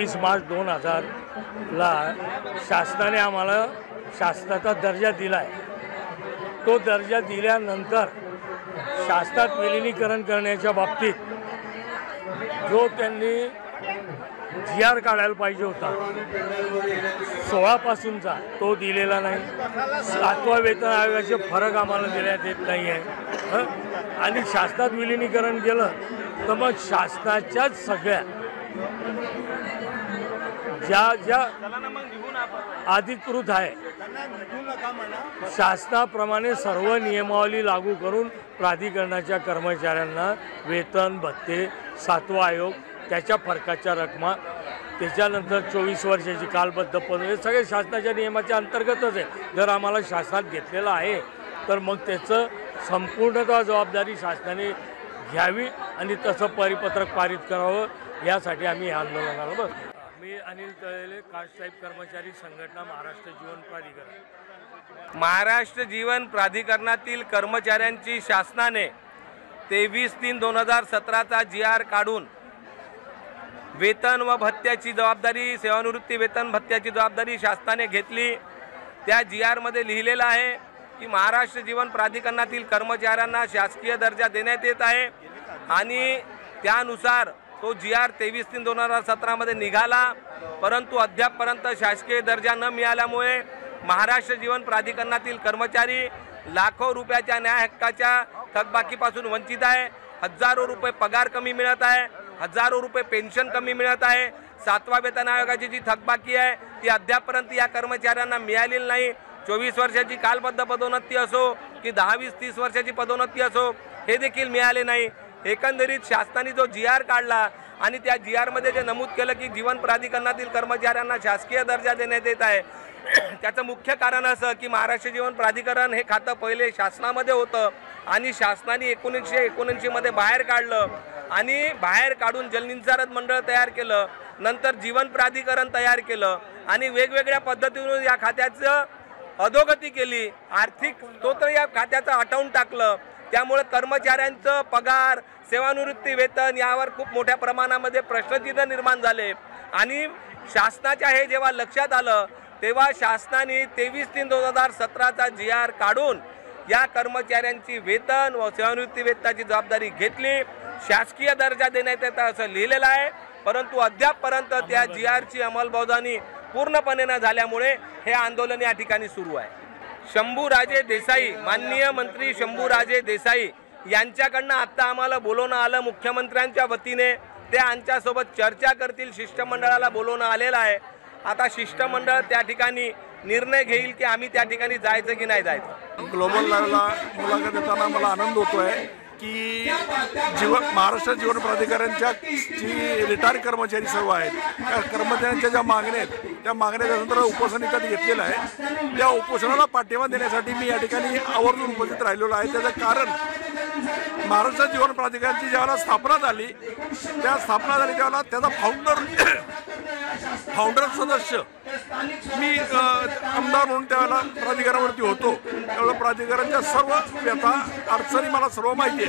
23 मार्च 2000ला शासनाने आम्हाला शासनाचा दर्जा दिला आहे। तो दर्जा दिल्यानंतर शासनात विलीनीकरण करण्याच्या बाबतीत जो त्यांनी GR काढायला पाहिजे होता 16 पासूनचा तो दिलेला नाही। 7व्या वेतन आयोगाचे फरक आम्हाला देण्यात येत नाही आहे। आणि शासनात विलीनीकरण केलं तर मग शासनाच्याच सगळ्या ज्या अधिकृत आहे शासनाप्रमाणे सर्व नियमावली लागू करून प्राधिकरणाच्या कर्मचाऱ्यांना वेतन भत्ते 7वा आयोग त्याच्या फरकाच्या रकमा त्याच्यानंतर 24 वर्षाची कालबद्ध पद हे सगळे शासनाच्या नियमाच्या अंतर्गतच आहे। जर आम्हाला शासनात घेतलेलं आहे तर मग त्याचं संपूर्णतः जबाबदारी शासनाने घ्यावी आणि तसं परिपत्रक पारित करावं यासाठी आम्ही हे आंदोलनाला बसलो। मी अनिल तळेले कास्ट टाईप कर्मचारी संघटना महाराष्ट्र जीवन प्राधिकरण। महाराष्ट्र जीवन प्राधिकरणातील कर्मचाऱ्यांची शासनाने 23/3/2017चा GR काढून वेतन व भत्त्याची जबाबदारी सेवानिवृत्ती वेतन भत्त्याची जबाबदारी शासनाने घेतली। त्या GR मध्ये लिहिलेलं आहे की महाराष्ट्र जीवन प्राधिकरणातील कर्मचाऱ्यांना शासकीय दर्जा देण्यात येत आहे आणि त्यानुसार तो GR 23/3/2017 मध्ये निघाला, परंतु अद्यापपर्यंत शासकीय दर्जा न मिळाल्यामुळे महाराष्ट्र जीवन प्राधिकरणातील कर्मचारी लाखो रुपयाच्या न्याय हक्काच्या थकबाकीपासून वंचित आहे। हजारो रुपये पगार कमी मिळत आहे, हजारो रुपये पेन्शन कमी मिळत आहे। 7व्या वेतन आयोगाची जी थकबाकी आहे ती अद्यापपर्यंत या कर्मचाऱ्यांना मिळालेली नाही। 24 वर्षाची कालबद्ध पदोन्नती असो की 10, 20, 30 वर्षाची पदोन्नती असो हे देखील मिळाले नाही। एकंदरीत शासनाने जो GR काढला आणि त्या GR मध्ये जे नमूद केलं की जीवन प्राधिकरणातील कर्मचाऱ्यांना शासकीय दर्जा देण्यात येत आहे त्याचं मुख्य कारण असं की महाराष्ट्र जीवन प्राधिकरण हे खातं पहिले शासनामध्ये होतं आणि शासनाने 1979 मध्ये बाहेर काढलं आणि बाहेर काढून जलनिस्सारण मंडळ तयार केलं, नंतर जीवन प्राधिकरण तयार केलं आणि वेगवेगळ्या पद्धतीने या खात्याचं अधोगती केली। आर्थिक स्तोत्र या खात्याचं हटवून टाकलं, त्यामुळे कर्मचाऱ्यांचं पगार सेवानिवृत्ती वेतन यावर खूप मोठ्या प्रमाणामध्ये प्रश्नचिन्ह निर्माण झाले आणि शासनाच्या हे जेव्हा लक्षात आलं तेव्हा शासनाने 23/3/2017चा GR काढून या कर्मचाऱ्यांची वेतन व सेवानिवृत्ती वेतनाची जबाबदारी घेतली। शासकीय दर्जा देण्यात येतं असं लिहिलेलं आहे, परंतु अद्यापपर्यंत त्या GRची अंमलबजावणी पूर्णपणे न झाल्यामुळे हे आंदोलन या ठिकाणी सुरू आहे। शंभूराजे देसाई, माननीय मंत्री शंभूराजे देसाई यांच्याकडनं आत्ता आम्हाला बोलवणं आलं मुख्यमंत्र्यांच्या वतीने। ते आमच्यासोबत चर्चा करतील, शिष्टमंडळाला बोलवणं आलेलं आहे। आता शिष्टमंडळ त्या ठिकाणी निर्णय घेईल की आम्ही त्या ठिकाणी जायचं की नाही जायचं। ग्लोबल लाईव्हला मुलाखत देताना मला आनंद होतोय की महाराष्ट्र जीवन प्राधिकरणच्या जी रिटायर कर्मचारी सर्व आहेत त्या कर्मचाऱ्यांच्या ज्या मागण्या आहेत त्या मागण्याच्या संदर्भात उपोषण इथं घेतलेलं आहे। त्या उपोषणाला पाठिंबा देण्यासाठी मी या ठिकाणी आवर्जून उपस्थित राहिलेलो आहे। त्याचं कारण महाराष्ट्र जीवन प्राधिकरणची ज्यावेळेला स्थापना झाली त्यावेळेला त्याचा फाउंडर सदस्य मी आमदार म्हणून त्यावेळेला प्राधिकरणावरती होतो। त्यावेळेला प्राधिकरणच्या सर्व व्यथा अडचणी मला सर्व माहिती आहे।